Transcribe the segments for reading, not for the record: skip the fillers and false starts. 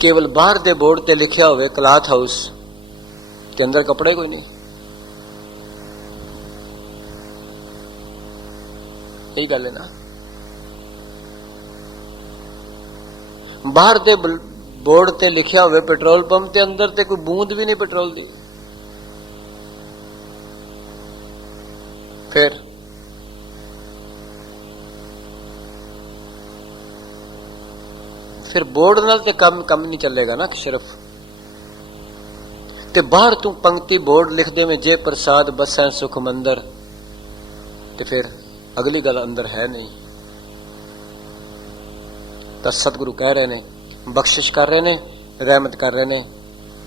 केवल बाहर दे बोर्ड ते लिखिया होवे क्लॉथ हाउस ते अंदर कपड़े कोई नहीं, यही गल है ना। बाहर दे बोर्ड ते लिखिया होवे पेट्रोल पंप ते अंदर ते कोई बूंद भी नहीं पेट्रोल दी। फिर बोर्ड नाल ते कम नहीं चलेगा ना। सिर्फ ते बाहर तू पंक्ति बोर्ड लिख दे में जे प्रसाद बसै सुख मंदर, ते फिर अगली गल अंदर है नहीं। तो सतगुरु कह रहे ने, बख्शिश कर रहे ने, रहमत कर रहे ने।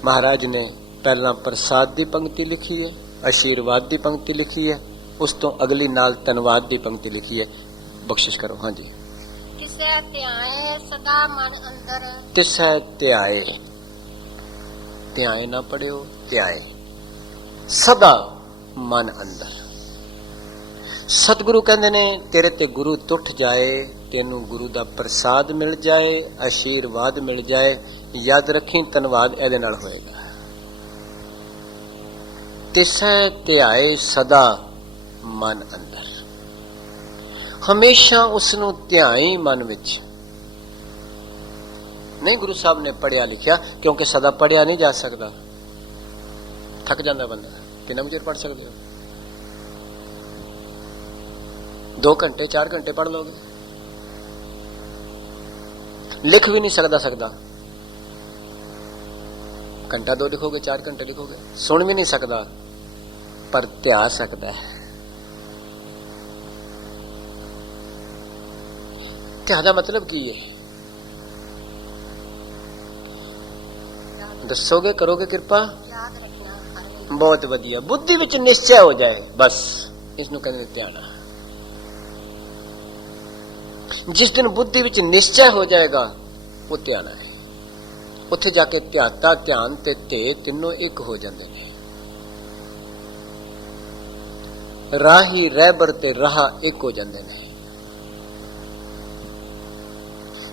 महाराज ने पहला प्रसाद की पंक्ति लिखी है, आशीर्वाद की पंक्ति लिखी है, उस तो अगली नाल धन्यवाद की पंक्ति लिखी है। बख्शिश करो। हाँ जी। तिसै ध्याए सदा मन अंदर, तिसै ध्याए, ध्याए ना पढ़ियो, ध्याए सदा मन अंदर। सतगुरु कहते ने तेरे ते गुरु टुट जाए, तेनू गुरु दा प्रसाद मिल जाए, आशीर्वाद मिल जाए, याद रखी धन्यवाद एदे नाल होएगा। तिसै ध्याए सदा मन अंदर, हमेशा उसनू ध्याई मन विच। नहीं गुरु साहब ने पढ़िया लिखिया, क्योंकि सदा पढ़िया नहीं जा सकता, थक जाता बंदा। कितना चिर पढ़ सकते हो? 2 घंटे 4 घंटे पढ़ लोगे, लिख भी नहीं सकता। घंटा 2 लिखोगे, 4 घंटे लिखोगे, सुन भी नहीं सकता, पर ध्या सकता है। ध्या दा मतलब की है? दसोगे, करोगे कृपा? याद रखना। बहुत वधिया। बुद्धि विच निश्चय हो जाए, बस इसनू कहते ध्यान। जिस दिन बुद्धि विच निश्चय हो जाएगा वो ध्यान है। उत्थे जाके ध्याता, ध्यान ते ध्ये तीनों एक हो जाते हैं। राही रहबर ते राह एक हो जाते हैं।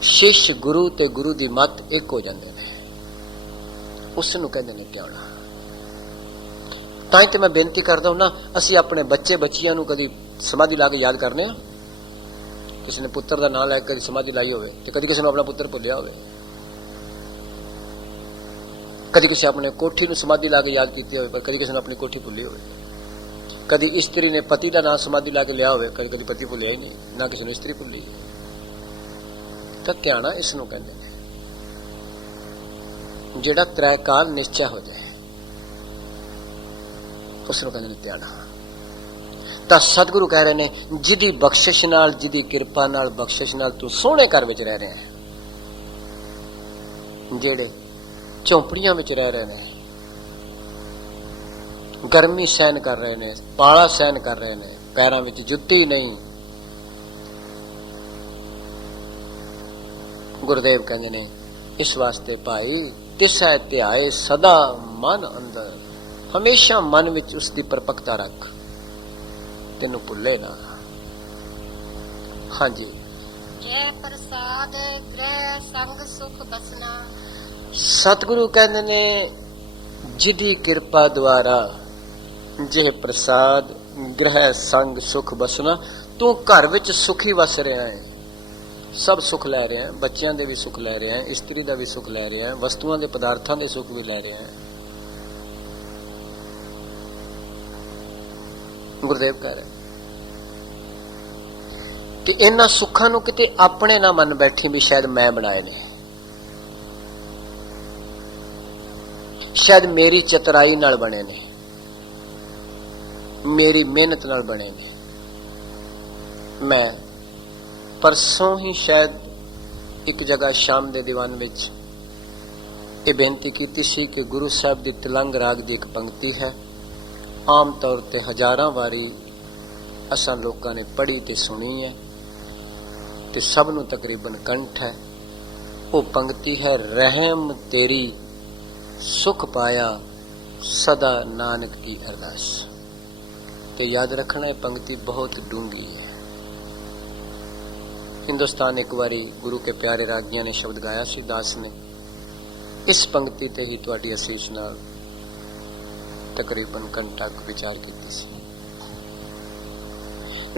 शिष्य गुरु ते गुरु दी मत एक हो जाते हैं। उसनू कहते हैं ध्यान। तां ते मैं बेनती करदा हूं ना, असी अपने बच्चे बच्चियां नू कदी समाधि ला के याद करने आ? किसी ने पुत्र का नाम लैके कभी समाधि लाई हो, कभी किसी ने अपना पुत्र भुलिया हो, कभी किसी अपने कोठी नू समाधि ला के याद की हो, पर कभी किसी ने अपनी कोठी भुली हो। कभी स्त्री ने पति का नाम समाधि ला के लिया हो, कभी कभी पति भुलिया ही नहीं, ना किसी ने स्त्री भुली। तो ध्यान इसनू कहते हैं, जेड़ा त्रैकाल निश्चय हो जाए उसनू कहते हैं ध्यान। तो सतगुरु कह रहे ने, जिदी बख्शिश नाल, जिदी कृपा नाल, बख्शिश नाल तू सोहने घर विच रह रहे हैं, जेड़े झोंपड़ियां विच रह रहे हैं, गर्मी सहन कर रहे हैं, पाला सहन कर रहे हैं, पैरों विच जुत्ती नहीं। गुरुदेव कहते ने, इस वास्ते भाई तिसै ध्याए सदा मन अंदर, हमेशा मन विच उसकी परपक्ता रख, तेनू भुले ना। हाँ जी। जय प्रसाद ग्रह संग सुख बसना। सतगुरु कहते ने, जिदी कृपा द्वारा जे प्रसाद ग्रह संग सुख बसना, तू घर विच सुखी वस रहा है, सब सुख लै रहे हैं, बच्चों के भी सुख लै रहे हैं, स्त्री का भी सुख लै रहे हैं, वस्तुओं के पदार्थों के सुख भी लै रहे हैं। गुरुदेव कह रहे कि इन्हां सुखां नूं किते अपने ना मन बैठी भी शायद मैं बनाए ने, शायद मेरी चतुराई नाल बने ने, मेरी मेहनत नाल बने ने। मैं परसों ही शायद एक जगह शाम दे दीवान विच ये बेनती की सी कि गुरु साहब की तिलंग राग की एक पंक्ति है, आम तौर पर हजारां वारी असां लोगों ने पढ़ी ते सुनी है, ते सब नूं तकरीबन कंठ है। वो पंक्ति है, रहम तेरी सुख पाया सदा नानक की अरदास। ते याद रखना, ये पंक्ति बहुत डूंगी है। हिंदुस्तान एक बारी गुरु के प्यारे रागियां ने शब्द गाया सी, दास ने, इस पंक्ति ते ही तुहाडी असीस नाल तकरीबन घंटा कुछ विचार कीती सी।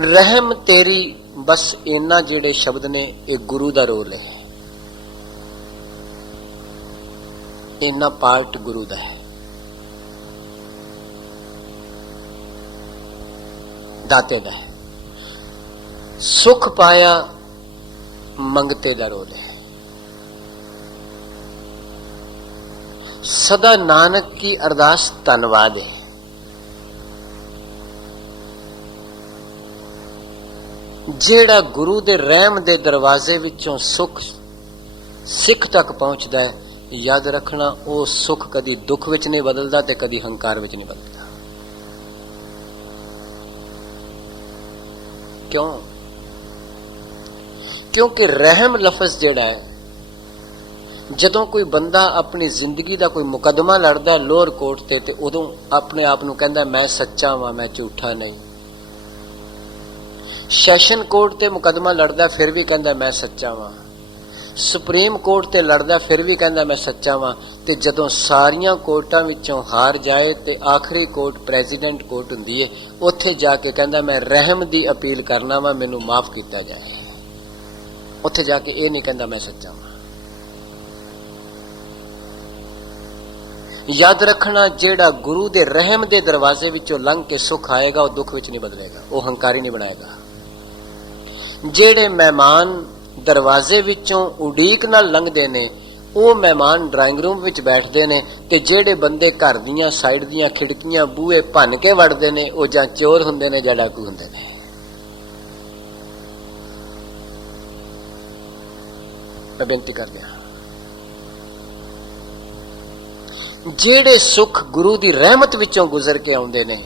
रहम तेरी, बस इन्ना जेड़े शब्द ने ये गुरु दा रोल है, इन्ना पार्ट गुरु दा है, दाते दा है। सुख पाया मंगते दा रोल है। सदा नानक की अरदास धन्नवाद है। जेड़ा गुरु दे रहम दे दरवाजे विचों सुख सिख तक पहुंचदा है, याद रखना वो सुख कदी दुख विच नहीं बदलदा ते कदी हंकार विच नहीं बदलदा। क्यों? क्योंकि रहम लफज जेड़ा है, जदों कोई बंदा अपनी जिंदगी का कोई मुकदमा लड़दा लोअर कोर्ट ते उदों अपने आप नूं कहंदा मैं सच्चा वां, मैं झूठा नहीं। सैशन कोर्ट ते मुकदमा लड़दा फिर भी कहंदा मैं सच्चा वां। सुप्रीम कोर्ट ते लड़दा फिर भी कहंदा मैं सच्चा वां। ते जदों सारियां कोर्टां विचों हार जाए ते आखिरी कोर्ट प्रेजिडेंट कोर्ट हुंदी है, उत्थे जाके कहंदा मैं रहम दी अपील करना वां, मैनूं माफ कीता जाए। उत्थे जाके ये नहीं कहंदा मैं सच्चा वां। याद रखना, जेड़ा गुरु दे रहम दे दरवाजे विचों लंघ के सुख आएगा, वो दुख विच नहीं बदलेगा, वो हंकारी नहीं बनाएगा। जेड़े मेहमान दरवाजे विचों उड़ीक नाल लंघदे ने, वो मेहमान ड्राइंग रूम विच बैठदे ने, ते जेड़े बंदे घर दियां साइड दियां खिड़कियां बूहे भन के वड़दे ने, वो जां चोर हुंदे ने जां डाकू हुंदे ने। मैं बेनती कर दिया, जेड़े सुख गुरु दी रहमत विचों गुजर के आउंदे ने,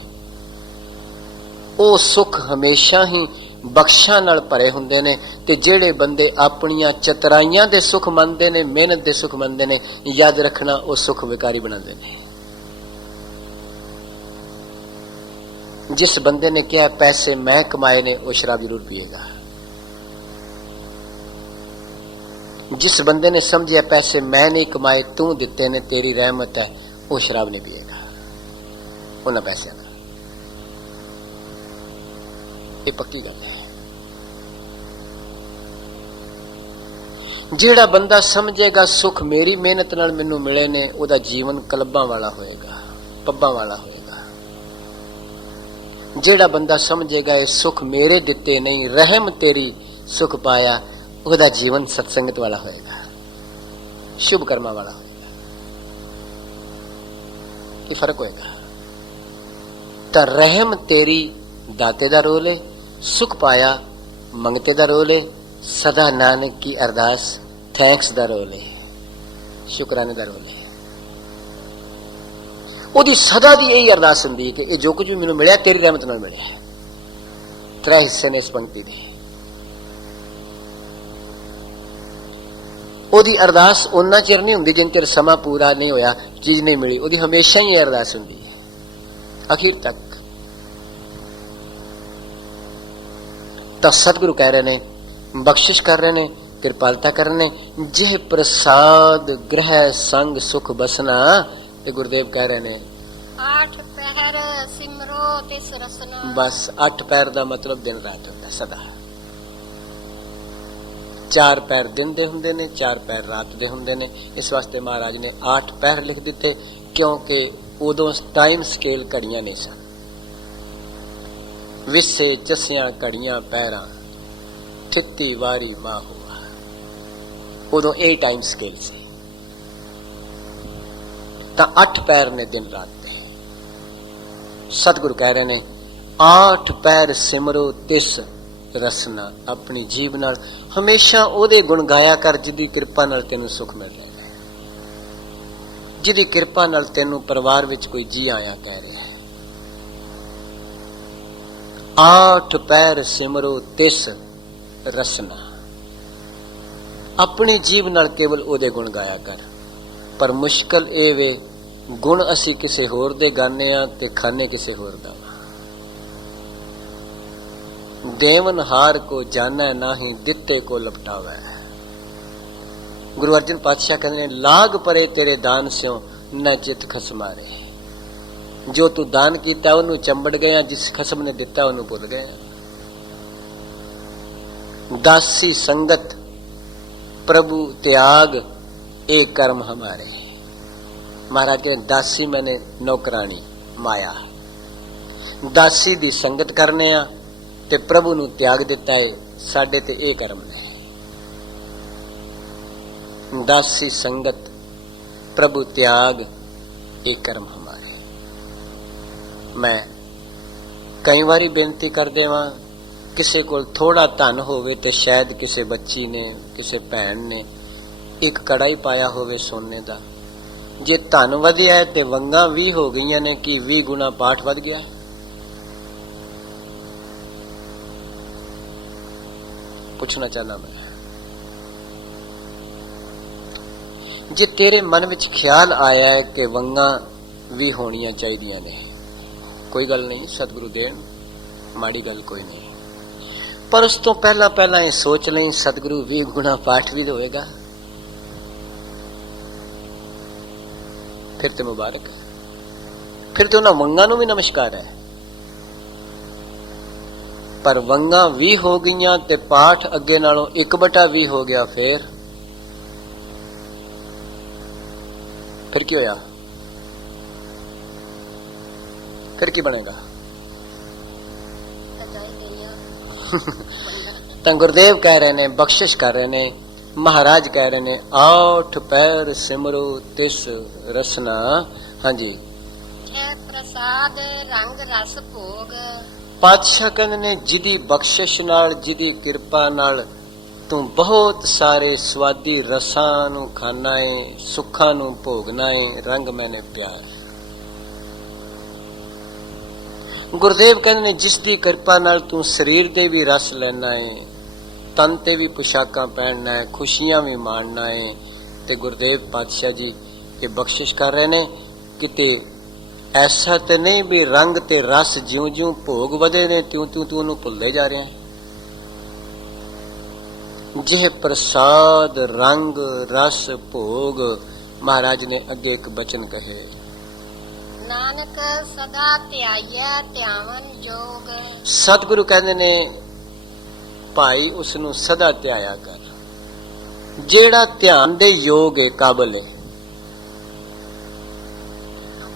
वो सुख हमेशा ही बख्शां नाल भरे हुंदे ने। ते जेड़े बंदे अपनियां चतराइयां दे सुख मनदे ने, मेहनत दे सुख मनदे ने, याद रखना वो सुख विकारी बनांदे ने। जिस बंदे ने कहा पैसे मैं कमाए ने, वो शराब जरूर पिएगा। जिस बंदे ने समझिया पैसे मैं नहीं कमाए, तू दिते ने, तेरी रहमत है, वो शराब नहीं पिएगा उन्हां पैसों का। ये पक्की गल है। जेड़ा बंदा समझेगा सुख मेरी मेहनत नाल मैनूं मिले ने, उहदा जीवन क्लबां वाला होएगा, पब्बां वाला होएगा। जेड़ा बंदा समझेगा ये सुख मेरे दिते नहीं, रहम तेरी सुख पाया, उहदा जीवन सत्संगत वाला होएगा, शुभ कर्मा वाला होएगा। ये फर्क होएगा। तो रहम तेरी दाते दा रोल है, सुख पाया मंगते दा रोल है, सदा नानक की अरदास थैंक्स दा रोल है, शुकराने दा रोल है। ओदी सदा दी यही अरदास हुंदी है कि ये जो कुछ भी मैनूं मिलिया तेरी रहमत नाल मिलिया। त्रै हिस्से ने इस पंक्ति दे। ओदी अरदास उन्ना चिर नहीं हुंदी जिन चिर समा पूरा नहीं होया, चीज नहीं मिली। ओदी हमेशा ही अरदास हुंदी है, आखिर तक। तो सतगुरु कह रहे ने, बख्शिश कर रहे ने, कृपालता कर रहे ने, जे प्रसाद ग्रह संग सुख बसना। ते गुरुदेव कह रहे ने 8 पहर सिमरो तिस रसना। बस 8 पैर दा मतलब दिन रात होता सदा। 4 पैर दिन दे हुंदे ने, 4 पैर रात दे हुंदे ने। इस वास्ते महाराज ने 8 पैर लिख दिते, क्योंकि उदों टाइम स्केल घड़ियां नहीं सन। विसे चसियां घड़ियां पैरां, ठित्ती वारी मां हुआ। उदों यही टाइम स्केल से। तां 8 पैर ने दिन रात दे। सतगुरु कह रहे ने 8 पैर सिमरो तिस रसना। अपनी जीव नाल हमेशा ओदे गुण गाया कर, जिदी कृपा नाल तेनू सुख मिल रहा है, जिदी कृपा नाल तेनू परिवार विच कोई जी आया कह रहा है। 8 पैर सिमरो तिस रसना। अपनी जीव नाल केवल ओदे गुण गाया कर। पर मुश्किल ए वे, गुण असी किसे होर दे गाने आ ते खाने किसे होर दा। देवन हार को जाना नाही, दिते को लपटावे। गुरु अर्जन पातशाह कहते ने लाग परे तेरे दान स्यों न चित खसमारे। जो तू दान किया उन्होंने चंबड़ गया, जिस खसम ने दिता उन्होंने भुल गया। दासी संगत प्रभु त्याग एक कर्म हमारे। महाराज के दासी मैंने नौकरानी माया, दासी दी संगत करने आ ते प्रभु नु त्याग दिता है, साडे ते ए कर्म ने। दासी संगत प्रभु त्याग एक कर्म हमारे। मैं कई बारी बेनती कर देवा, किसी को थोड़ा धन होवे ते शायद किसी बच्ची ने किसी भैन ने एक कड़ाई पाया होवे सोने दा, जे धन वधिया है ते वंगा 20 हो गई ने कि 20 गुना पाठ वध गया। पूछना चाहना मैं, जे तेरे मन विच ख्याल आया है कि वंगा 20 होनियां चाहिए ने, कोई गल नहीं, सतगुरु देन, माड़ी गल कोई नहीं, पर उस तो पहला पहला ये सोच लें सतगुरु 20 गुना पाठ भी होएगा, फिर तो मुबारक है, फिर तो उन्होंने वंगा नूं भी नमस्कार है। पर वंगा 20 हो गई ते पाठ अगे नालों 1/20 हो गया, फिर क्या होया? फिर की बनेगा? तो गुरुदेव कह रहे ने, बख्शिश कर रहे ने, महाराज कह रहे ने, 8 पैर सिमरो तिस रसना। हाँ जी, प्रसाद रंग रस भोग। पातशाह कहते ने जिदी बख्शिश नाल, जिदी किरपा नाल तू बहुत सारे स्वादी रसां नूं खाना है, सुखां नूं भोगना है, रंग मैंने प्यार। गुरुदेव कहते ने जिसदी किरपा नाल तू शरीर दे भी रस लेना है, तन ते भी पोशाकां पहनना है, खुशियां भी माणना है, ते गुरुदेव पातशाह जी ये बख्शिश कर रहे ने किते ऐसा तो नहीं भी रंग ते रस ज्यों ज्यों भोग वधे ने त्यों त्यों तू उन्होंने भुलदे जा रहे हैं। जिह प्रसाद रंग रस भोग, महाराज ने अगे एक बचन कहे, नानक सदा ध्याइए ध्यावन जोग। सतगुरु कहते ने भाई उसनू सदा ध्याया कर, जेड़ा ध्यान दे योग है, काबल है,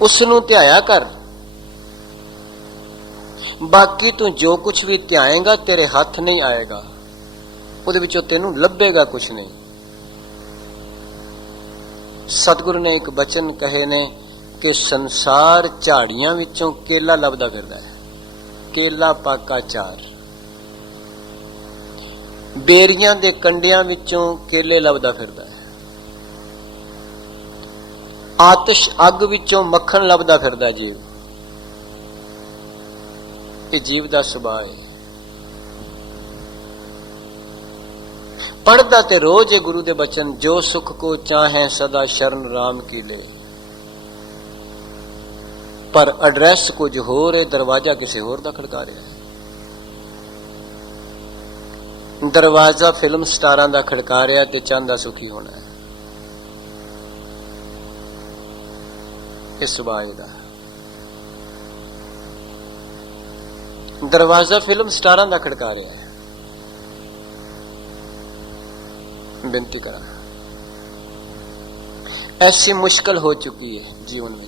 उसनू ध्याया कर। बाकी तू जो कुछ भी ध्याएगा तेरे हाथ नहीं आएगा, उहदे विचों तेनू लभेगा कुछ नहीं। सतगुरु ने एक बचन कहे ने कि संसार झाड़ियां विचों केला लभदा फिरदा है, केला पाका चार, बेरियां दे कंडियां विचों केले लभदा फिरदा है, आतिश अग विचों मक्खन लभदा फिरदा जीव। ये जीव दा सुभाव है। पढ़दा ते रोज है गुरु दे बचन, जो सुख को चाहे सदा शरण राम की ले, पर एड्रेस कुछ होर है, दरवाजा किसी होर दा खड़का रहा है। दरवाजा फिल्म स्टारां दा खड़का रहा ते चाहंदा सुखी होना है, इस सुभाव दा। दरवाजा फिल्म स्टारां दा खड़का रहा है। बेनती करा, ऐसी मुश्किल हो चुकी है जीवन में,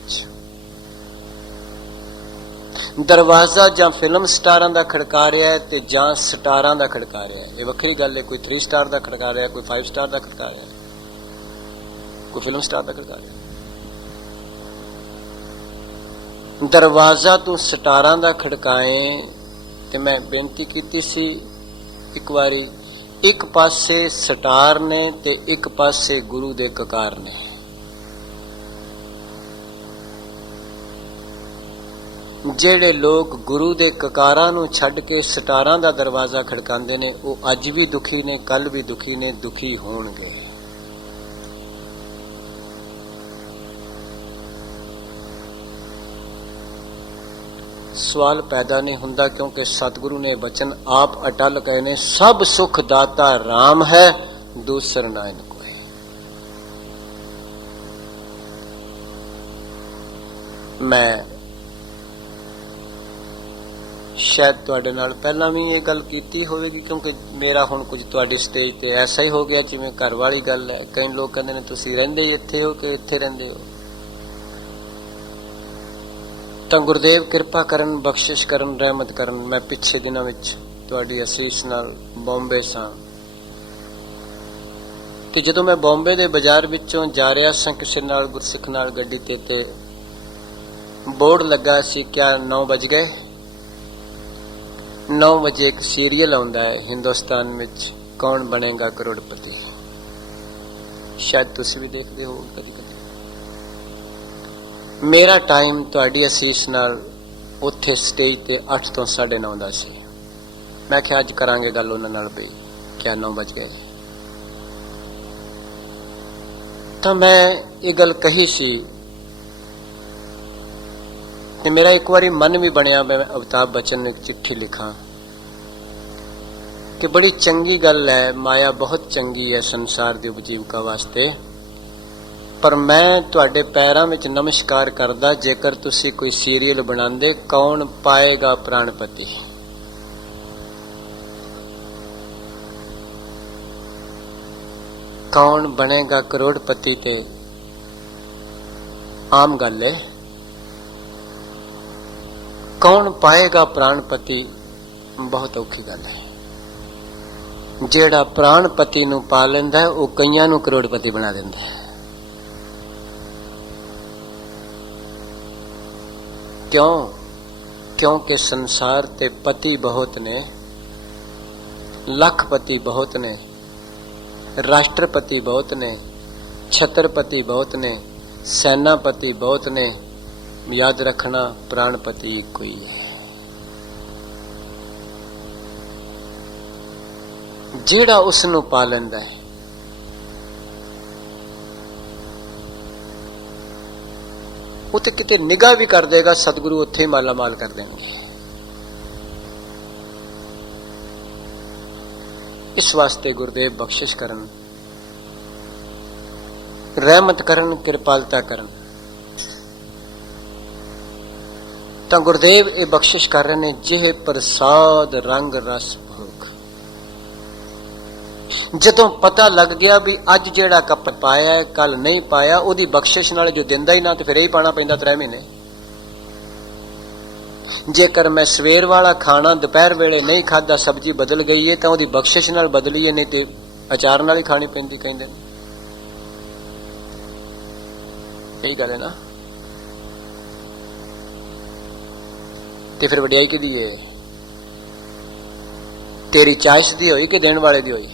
दरवाजा जां फिल्म स्टारां दा खड़का रहा है ते जां स्टारां दा खड़का रहा है। ये वक्री गल है, कोई 3 स्टार दा खड़का रहा है, कोई 5 स्टार दा खड़का रहा है, कोई फिल्म स्टार दा खड़का रहा है। दरवाजा तू स्टारां दा खड़काए ते मैं बेनती कीती सी एक बारी, एक पासे स्टार ने ते एक पासे गुरु दे ककार ने। जेड़े लोग गुरु दे ककारां नूं छड्ड के स्टारां दा दरवाजा खड़कांदे ने, वो अज भी दुखी ने, कल भी दुखी ने, दुखी होणगे। सवाल पैदा नहीं हुंदा, क्योंकि सतगुरु ने वचन आप अटल कहे ने, सब सुख दाता राम है, दूसर ना इन कोई। ਮੈਂ ਸ਼ਾਇਦ ਤੁਹਾਡੇ ਨਾਲ ਪਹਿਲਾਂ ਵੀ ਇਹ ਗੱਲ ਕੀਤੀ ਹੋਵੇਗੀ, ਕਿਉਂਕਿ ਮੇਰਾ ਹੁਣ ਕੁਝ ਤੁਹਾਡੀ ਸਟੇਜ ਤੇ ਐਸਾ ਹੀ ਹੋ ਗਿਆ ਜਿਵੇਂ ਘਰ ਵਾਲੀ ਗੱਲ ਹੈ। ਕਈ ਲੋਕ ਕਹਿੰਦੇ ਨੇ ਤੁਸੀਂ ਰਹਿੰਦੇ ਹੀ ਇੱਥੇ ਹੋ ਕਿ ਇੱਥੇ ਰਹਿੰਦੇ ਹੋ। ਤਾਂ ਗੁਰਦੇਵ ਕਿਰਪਾ ਕਰਨ, ਬਖਸ਼ਿਸ਼ ਕਰਨ, ਰਹਿਮਤ ਕਰਨ। ਮੈਂ ਪਿਛਲੇ ਦਿਨਾਂ ਵਿੱਚ ਤੁਹਾਡੀ ਅਸੀਸ ਨਾਲ ਬੰਬੇ ਸਾਂ, ਤੇ ਜਦੋਂ ਮੈਂ ਬੰਬੇ ਦੇ ਬਾਜ਼ਾਰ ਵਿੱਚੋਂ ਜਾ ਰਿਹਾ ਸਾਂ ਕਿਸੇ ਨਾਲ, ਗੁਰਸਿੱਖ ਨਾਲ ਗੱਡੀ ਤੇ ਬੋਰਡ ਲੱਗਾ ਸੀ, ਕਿਆ 9 ਵਜ ਗਏ। 9 ਵਜੇ ਇੱਕ ਸੀਰੀਅਲ ਆਉਂਦਾ ਹੈ ਹਿੰਦੁਸਤਾਨ ਵਿੱਚ, ਕੌਣ ਬਣੇਗਾ ਕਰੋੜਪਤੀ। ਸ਼ਾਇਦ ਤੁਸੀਂ ਵੀ ਦੇਖਦੇ ਹੋ ਕਦੀ ਕਦੀ। ਮੇਰਾ ਟਾਈਮ ਤੁਹਾਡੀ ਅਸੀਸ ਨਾਲ ਉੱਥੇ ਸਟੇਜ ਤੇ 8 ਤੋਂ 9:30 ਦਾ ਸੀ। ਮੈਂ ਕਿਹਾ ਅੱਜ ਕਰਾਂਗੇ ਗੱਲ ਉਹਨਾਂ ਨਾਲ ਵੀ ਕਿਆ 9 ਵਜ ਗਏ। ਤਾਂ ਮੈਂ ਇਹ ਗੱਲ ਕਹੀ ਸੀ ਤੇ ਮੇਰਾ ਇੱਕ ਵਾਰੀ ਮਨ ਵੀ ਬਣਿਆ ਮੈਂ ਅਮਿਤਾਭ ਬੱਚਨ ਨੂੰ ਇੱਕ ਚਿੱਠੀ ਲਿਖਾਂ ਕਿ ਬੜੀ ਚੰਗੀ ਗੱਲ ਹੈ, ਮਾਇਆ ਬਹੁਤ ਚੰਗੀ ਹੈ ਸੰਸਾਰ ਦੀ ਉਪਜੀਵਕਾ ਵਾਸਤੇ, ਪਰ ਮੈਂ ਤੁਹਾਡੇ ਪੈਰਾਂ ਵਿੱਚ ਨਮਸਕਾਰ ਕਰਦਾ ਜੇਕਰ ਤੁਸੀਂ ਕੋਈ ਸੀਰੀਅਲ ਬਣਾਉਂਦੇ, ਕੌਣ ਪਾਏਗਾ ਪ੍ਰਾਣਪਤੀ। ਕੌਣ ਬਣੇਗਾ ਕਰੋੜਪਤੀ ਤੇ ਆਮ ਗੱਲ ਹੈ, ਕੌਣ ਪਾਏਗਾ ਪ੍ਰਾਣਪਤੀ ਬਹੁਤ ਔਖੀ ਗੱਲ ਹੈ। ਜਿਹੜਾ ਪ੍ਰਾਣਪਤੀ ਨੂੰ ਪਾ ਲੈਂਦਾ ਉਹ ਕਈਆਂ ਨੂੰ ਕਰੋੜਪਤੀ ਬਣਾ ਦਿੰਦਾ ਹੈ। ਕਿਉਂ? ਕਿਉਂਕਿ ਸੰਸਾਰ ਤੇ ਪਤੀ ਬਹੁਤ ਨੇ, ਲੱਖਪਤੀ ਬਹੁਤ ਨੇ, ਰਾਸ਼ਟਰਪਤੀ ਬਹੁਤ ਨੇ, ਛਤਰਪਤੀ ਬਹੁਤ ਨੇ, ਸੈਨਾਪਤੀ ਬਹੁਤ ਨੇ। ਯਾਦ ਰੱਖਣਾ ਪ੍ਰਾਣਪਤੀ ਇੱਕੋ ਹੀ ਹੈ। ਜਿਹੜਾ ਉਸ ਨੂੰ ਪਾ ਲੈਂਦਾ ਹੈ ਉਹ ਤੇ ਕਿਤੇ ਨਿਗਾਹ ਵੀ ਕਰ ਦੇਗਾ, ਸਤਿਗੁਰੂ ਉੱਥੇ ਹੀ ਮਾਲਾ ਮਾਲ ਕਰ ਦੇਣਗੇ। ਇਸ ਵਾਸਤੇ ਗੁਰਦੇਵ ਬਖਸ਼ਿਸ਼ ਕਰਨ, ਰਹਿਮਤ ਕਰਨ, ਕਿਰਪਾਲਤਾ ਕਰਨ। ਤਾਂ ਗੁਰਦੇਵ ਇਹ ਬਖਸ਼ਿਸ਼ ਕਰ ਰਹੇ ਨੇ, ਜਿਹ ਪ੍ਰਸਾਦ ਰੰਗ ਰਸ ਭੋਗ। ਜਦੋਂ ਪਤਾ ਲੱਗ ਗਿਆ ਵੀ ਅੱਜ ਜਿਹੜਾ ਕੱਪ ਪਾਇਆ ਕੱਲ ਨਹੀਂ ਪਾਇਆ, ਉਹਦੀ ਬਖਸ਼ਿਸ਼ ਨਾਲ ਜੋ ਦਿੰਦਾ ਹੀ ਨਾ, ਤੇ ਫਿਰ ਇਹ ਪਾਣਾ ਪੈਂਦਾ 3 ਮਹੀਨੇ। ਜੇਕਰ ਮੈਂ ਸਵੇਰ ਵਾਲਾ ਖਾਣਾ ਦੁਪਹਿਰ ਵੇਲੇ ਨਹੀਂ ਖਾਦਾ, ਸਬਜ਼ੀ ਬਦਲ ਗਈ ਹੈ ਤਾਂ ਉਹਦੀ ਬਖਸ਼ਿਸ਼ ਨਾਲ ਬਦਲੀ ਹੈ, ਨਹੀਂ ਤੇ ਅਚਾਰ ਨਾਲ ਹੀ ਖਾਣੀ ਪੈਂਦੀ ਕਹਿੰਦੇ ਨੇ। ਇਹੀ ਗੱਲ ਹੈ ਨਾ। ਤੇ ਫਿਰ ਵਡਿਆਈ ਕਿਹਦੀ ਹੈ? ਤੇਰੀ ਚਾਇਸ ਦੀ ਹੋਈ ਕਿ ਦੇਣ ਵਾਲੇ ਦੀ ਹੋਈ?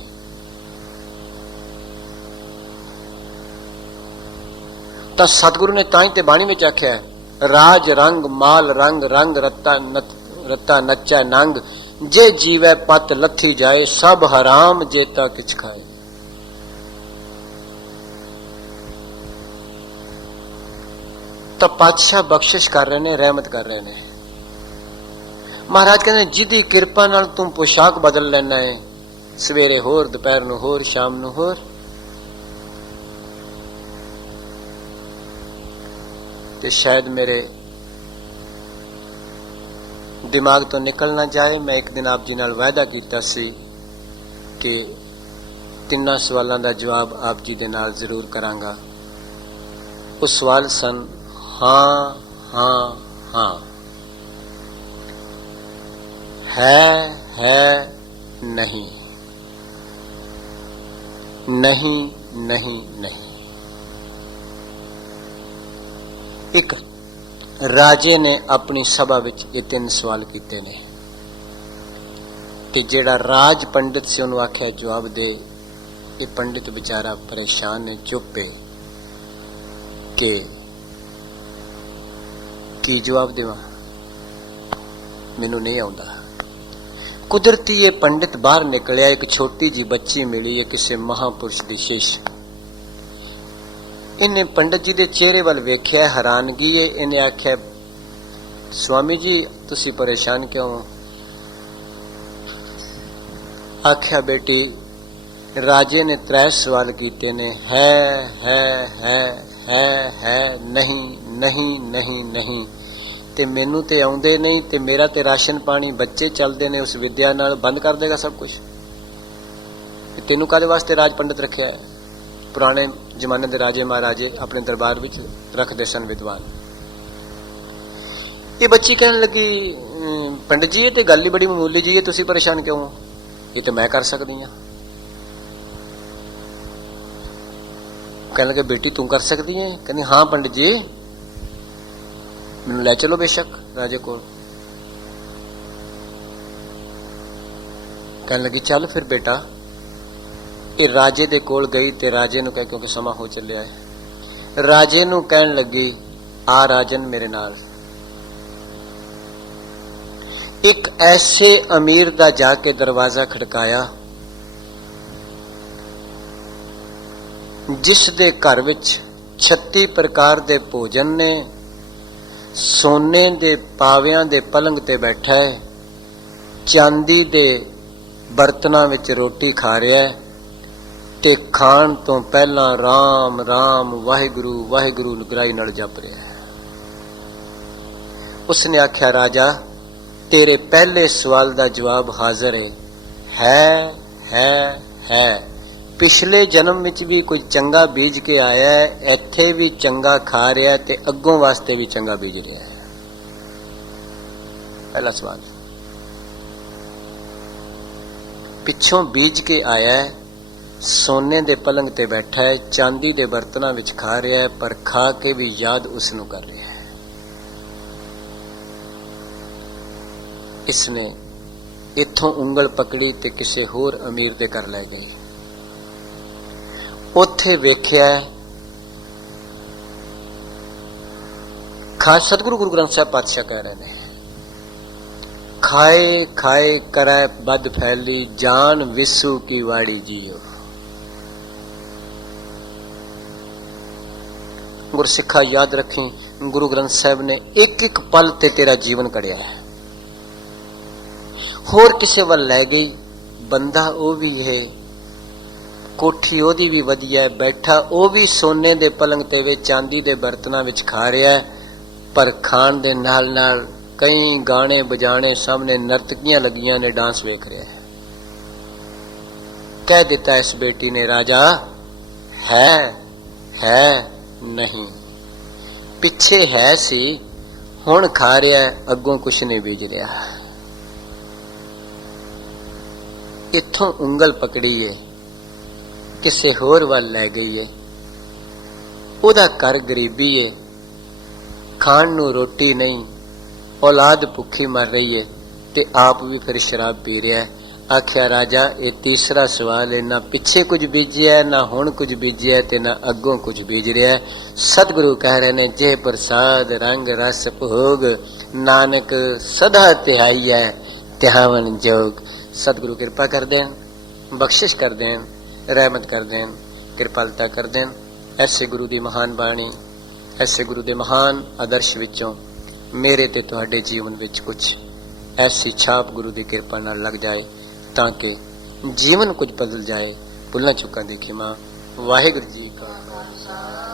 ਤਾਂ ਸਤਿਗੁਰੂ ਨੇ ਤਾਂ ਹੀ ਤੇ ਬਾਣੀ ਵਿੱਚ ਆਖਿਆ, ਰਾਜ ਰੰਗ ਮਾਲ ਰੰਗ, ਰੰਗ ਰੱਤਾ ਨੱਚਾ ਨੰਗ, ਜੇ ਜੀਵੈ ਪਤ ਲੱਥੀ ਜਾਏ, ਸਭ ਹਰਾਮ ਜੇਤਾ ਕਿਛ ਖਾਏ। ਤਾਂ ਪਾਤਸ਼ਾਹ ਬਖਸ਼ਿਸ਼ ਕਰ ਰਹੇ ਨੇ, ਰਹਿਮਤ ਕਰ ਰਹੇ ਨੇ। ਮਹਾਰਾਜ ਕਹਿੰਦੇ ਜਿਹਦੀ ਕਿਰਪਾ ਨਾਲ ਤੂੰ ਪੋਸ਼ਾਕ ਬਦਲ ਲੈਣਾ ਹੈ, ਸਵੇਰੇ ਹੋਰ, ਦੁਪਹਿਰ ਨੂੰ ਹੋਰ, ਸ਼ਾਮ ਨੂੰ ਹੋਰ, ਤੇ ਸ਼ਾਇਦ ਮੇਰੇ ਦਿਮਾਗ ਤੋਂ ਨਿਕਲ ਨਾ ਜਾਏ। ਮੈਂ ਇੱਕ ਦਿਨ ਆਪ ਜੀ ਨਾਲ ਵਾਅਦਾ ਕੀਤਾ ਸੀ ਕਿ 3 ਸਵਾਲਾਂ ਦਾ ਜਵਾਬ ਆਪ ਜੀ ਦੇ ਨਾਲ ਜ਼ਰੂਰ ਕਰਾਂਗਾ। ਉਹ ਸਵਾਲ ਸਨ ਹਾਂ ਹਾਂ ਹਾਂ, ਹੈ ਨਹੀਂ, ਨਹੀਂ ਨਹੀਂ ਨਹੀਂ। ਇੱਕ ਰਾਜੇ ਨੇ ਆਪਣੀ ਸਭਾ ਵਿੱਚ ਇਹ 3 ਸਵਾਲ ਕੀਤੇ ਨੇ, ਤੇ ਜਿਹੜਾ ਰਾਜ ਪੰਡਿਤ ਸੀ ਉਹਨੂੰ ਆਖਿਆ ਜਵਾਬ ਦੇ। ਇਹ ਪੰਡਿਤ ਵਿਚਾਰਾ ਪਰੇਸ਼ਾਨ ਨੇ, ਚੁੱਪੇ ਕਿ ਕੀ ਜਵਾਬ ਦੇਵਾਂ, ਮੈਨੂੰ ਨਹੀਂ ਆਉਂਦਾ। ਕੁਦਰਤੀ ਇਹ ਪੰਡਿਤ ਬਾਹਰ ਨਿਕਲਿਆ, ਇੱਕ ਛੋਟੀ ਜੀ ਬੱਚੀ ਮਿਲੀ ਹੈ ਕਿਸੇ ਮਹਾਪੁਰਸ਼ ਦੀ ਸ਼ਿਸ਼। ਇਹਨੇ ਪੰਡਿਤ ਜੀ ਦੇ ਚਿਹਰੇ ਵੱਲ ਵੇਖਿਆ, ਹੈਰਾਨਗੀ ਹੈ। ਇਹਨੇ ਆਖਿਆ, ਸਵਾਮੀ ਜੀ ਤੁਸੀਂ ਪਰੇਸ਼ਾਨ ਕਿਉਂ ਹੋ? ਆਖਿਆ, ਬੇਟੀ ਰਾਜੇ ਨੇ 3 ਸਵਾਲ ਕੀਤੇ ਨੇ, ਹੈ ਹੈ ਨਹੀਂ ਨਹੀਂ ਨਹੀਂ ਨਹੀਂ, ਤੇ ਮੈਨੂੰ ਤੇ ਆਉਂਦੇ ਨਹੀਂ, ਤੇ ਮੇਰਾ ਤੇ ਰਾਸ਼ਨ ਪਾਣੀ ਬੱਚੇ ਚੱਲਦੇ ਨੇ ਉਸ ਵਿਦਿਆ ਨਾਲ, ਬੰਦ ਕਰ ਦੇਗਾ ਸਭ ਕੁਝ। ਤੈਨੂੰ ਕਾਹਦੇ ਵਾਸਤੇ ਰਾਜ ਪੰਡਿਤ ਰੱਖਿਆ ਹੈ? ਪੁਰਾਣੇ ਜ਼ਮਾਨੇ ਦੇ ਰਾਜੇ ਮਹਾਰਾਜੇ ਆਪਣੇ ਦਰਬਾਰ ਵਿੱਚ ਰੱਖਦੇ ਸਨ ਵਿਦਵਾਨ। ਇਹ ਬੱਚੀ ਕਹਿਣ ਲੱਗੀ, ਪੰਡਿਤ ਜੀ ਇਹ ਤੇ ਗੱਲ ਹੀ ਬੜੀ ਮਾਮੂਲੀ ਜੀ ਹੈ, ਤੁਸੀਂ ਪਰੇਸ਼ਾਨ ਕਿਉਂ ਹੋ? ਇਹ ਤਾਂ ਮੈਂ ਕਰ ਸਕਦੀ ਹਾਂ। ਕਹਿਣ ਲੱਗੇ ਬੇਟੀ ਤੂੰ ਕਰ ਸਕਦੀ ਹੈ? ਕਹਿੰਦੀ ਹਾਂ ਪੰਡਿਤ ਜੀ, ਮੈਨੂੰ ਲੈ ਚਲੋ ਬੇਸ਼ੱਕ ਰਾਜੇ ਕੋਲ। ਕਹਿਣ ਲੱਗੀ ਚੱਲ ਫਿਰ ਬੇਟਾ। ਇਹ ਰਾਜੇ ਦੇ ਕੋਲ ਗਈ ਤੇ ਰਾਜੇ ਨੂੰ ਕਹਿ, ਕਿਉਂਕਿ ਸਮਾਂ ਹੋ ਚੱਲਿਆ ਹੈ, ਰਾਜੇ ਨੂੰ ਕਹਿਣ ਲੱਗੀ ਆ ਰਾਜਨ ਮੇਰੇ ਨਾਲ। ਇੱਕ ਐਸੇ ਅਮੀਰ ਦਾ ਜਾ ਕੇ ਦਰਵਾਜ਼ਾ ਖੜਕਾਇਆ ਜਿਸ ਦੇ ਘਰ ਵਿੱਚ 36 ਪ੍ਰਕਾਰ ਦੇ ਭੋਜਨ ਨੇ, ਸੋਨੇ ਦੇ ਪਾਵਿਆਂ ਦੇ ਪਲੰਗ ਤੇ ਬੈਠਾ ਹੈ, ਚਾਂਦੀ ਦੇ ਬਰਤਨਾਂ ਵਿੱਚ ਰੋਟੀ ਖਾ ਰਿਹਾ ਹੈ, ਤੇ ਖਾਣ ਤੋਂ ਪਹਿਲਾਂ ਰਾਮ ਰਾਮ ਵਾਹਿਗੁਰੂ ਵਾਹਿਗੁਰੂ ਨਿਗਰਾਈ ਨਾਲ ਜਪ ਰਿਹਾ ਹੈ। ਉਸਨੇ ਆਖਿਆ ਰਾਜਾ ਤੇਰੇ ਪਹਿਲੇ ਸਵਾਲ ਦਾ ਜਵਾਬ ਹਾਜ਼ਰ ਹੈ। ਪਿਛਲੇ ਜਨਮ ਵਿੱਚ ਵੀ ਕੁਝ ਚੰਗਾ ਬੀਜ ਕੇ ਆਇਆ ਹੈ, ਇੱਥੇ ਵੀ ਚੰਗਾ ਖਾ ਰਿਹਾ ਤੇ ਅੱਗੋਂ ਵਾਸਤੇ ਵੀ ਚੰਗਾ ਬੀਜ ਰਿਹਾ ਹੈ। ਪਹਿਲਾ ਸਵਾਲ, ਪਿੱਛੋਂ ਬੀਜ ਕੇ ਆਇਆ ਹੈ, ਸੋਨੇ ਦੇ ਪਲੰਗ ਤੇ ਬੈਠਾ ਹੈ, ਚਾਂਦੀ ਦੇ ਬਰਤਨਾਂ ਵਿੱਚ ਖਾ ਰਿਹਾ ਹੈ, ਪਰ ਖਾ ਕੇ ਵੀ ਯਾਦ ਉਸ ਨੂੰ ਕਰ ਰਿਹਾ ਹੈ। ਇਸਨੇ ਇੱਥੋਂ ਉਂਗਲ ਪਕੜੀ ਤੇ ਕਿਸੇ ਹੋਰ ਅਮੀਰ ਦੇ ਘਰ ਲੈ ਗਈ। ਉੱਥੇ ਵੇਖਿਆ ਖਾਸ ਸਤਿਗੁਰੂ ਗੁਰੂ ਗ੍ਰੰਥ ਸਾਹਿਬ ਪਾਤਸ਼ਾਹ ਕਹਿ ਰਹੇ ਨੇ, ਖਾਏ ਖਾਏ ਕਰੈ ਬਦ ਫੈਲੀ, ਜਾਨ ਵਿਸੂ ਕੀ ਵਾੜੀ ਜੀਓ। ਗੁਰਸਿੱਖਾ ਯਾਦ ਰੱਖੀ, ਗੁਰੂ ਗ੍ਰੰਥ ਸਾਹਿਬ ਨੇ ਇੱਕ ਇੱਕ ਪਲ ਤੇ ਤੇਰਾ ਜੀਵਨ ਕੜਿਆ ਹੈ। ਹੋਰ ਕਿਸੇ ਵੱਲ ਲੈ ਗਈ, ਬੰਦਾ ਉਹ ਵੀ ਹੈ, ਕੋਠੀ ਉਹਦੀ ਵੀ ਵਧੀਆ ਹੈ, ਬੈਠਾ ਉਹ ਵੀ ਸੋਨੇ ਦੇ ਪਲੰਗ ਤੇ ਵਿੱਚ ਚਾਂਦੀ ਦੇ ਬਰਤਨਾਂ ਵਿੱਚ ਖਾ ਰਿਹਾ ਹੈ, ਪਰ ਖਾਣ ਦੇ ਨਾਲ ਨਾਲ ਕਈ ਗਾਣੇ ਬਜਾਣੇ ਸਾਹਮਣੇ ਨਰਤਕੀਆਂ ਲੱਗੀਆਂ ਨੇ, ਡਾਂਸ ਵੇਖ ਰਿਹਾ ਹੈ। ਕਹਿ ਦਿੱਤਾ ਇਸ ਬੇਟੀ ਨੇ ਰਾਜਾ ਹੈ ਨਹੀਂ, ਪਿੱਛੇ ਹੈ ਸੀ, ਹੁਣ ਖਾ ਰਿਹਾ ਹੈ, ਅੱਗੋਂ ਕੁਛ ਨਹੀਂ ਬੀਜ ਰਿਹਾ। ਇੱਥੋਂ ਉਂਗਲ ਪਕੜੀ ਏ, ਕਿਸੇ ਹੋਰ ਵੱਲ ਲੈ ਗਈ ਏ। ਉਹਦਾ ਘਰ ਗਰੀਬੀ ਏ, ਖਾਣ ਨੂੰ ਰੋਟੀ ਨਹੀਂ, ਔਲਾਦ ਭੁੱਖੀ ਮਰ ਰਹੀ ਏ, ਤੇ ਆਪ ਵੀ ਫਿਰ ਸ਼ਰਾਬ ਪੀ ਰਿਹਾ ਹੈ। ਆਖਿਆ ਰਾਜਾ ਇਹ ਤੀਸਰਾ ਸਵਾਲ ਹੈ, ਨਾ ਪਿੱਛੇ ਕੁਝ ਬੀਜਿਆ, ਨਾ ਹੁਣ ਕੁਝ ਬੀਜਿਆ, ਤੇ ਨਾ ਅੱਗੋਂ ਕੁਝ ਬੀਜ ਰਿਹਾ। ਸਤਿਗੁਰੂ ਕਹਿ ਰਹੇ ਨੇ ਜੇ ਪ੍ਰਸਾਦ ਰੰਗ ਰਸ ਭੋਗ, ਨਾਨਕ ਸਦਾ ਤਿਹਾਈ ਹੈ ਤਿਹਾਵਨ ਜੋਗ। ਸਤਿਗੁਰੂ ਕਿਰਪਾ ਕਰ ਦੇਣ, ਬਖਸ਼ਿਸ਼ ਕਰ ਦੇਣ, ਰਹਿਮਤ ਕਰ ਦੇਣ, ਕਿਰਪਾਲਤਾ ਕਰ ਦੇਣ। ਐਸੇ ਗੁਰੂ ਦੀ ਮਹਾਨ ਬਾਣੀ, ਐਸੇ ਗੁਰੂ ਦੇ ਮਹਾਨ ਆਦਰਸ਼ ਵਿੱਚੋਂ ਮੇਰੇ ਤੇ ਤੁਹਾਡੇ ਜੀਵਨ ਵਿੱਚ ਕੁਝ ਐਸੀ ਛਾਪ ਗੁਰੂ ਦੀ ਕਿਰਪਾ ਨਾਲ ਲੱਗ ਜਾਏ, ਤਾਂ ਕਿ ਜੀਵਨ ਕੁਝ ਬਦਲ ਜਾਏ। ਭੁੱਲਾਂ ਚੁੱਕਾਂ ਦੀ ਖਿਮਾ। ਵਾਹਿਗੁਰੂ ਜੀ ਕਾ ਖਾਲਸਾ।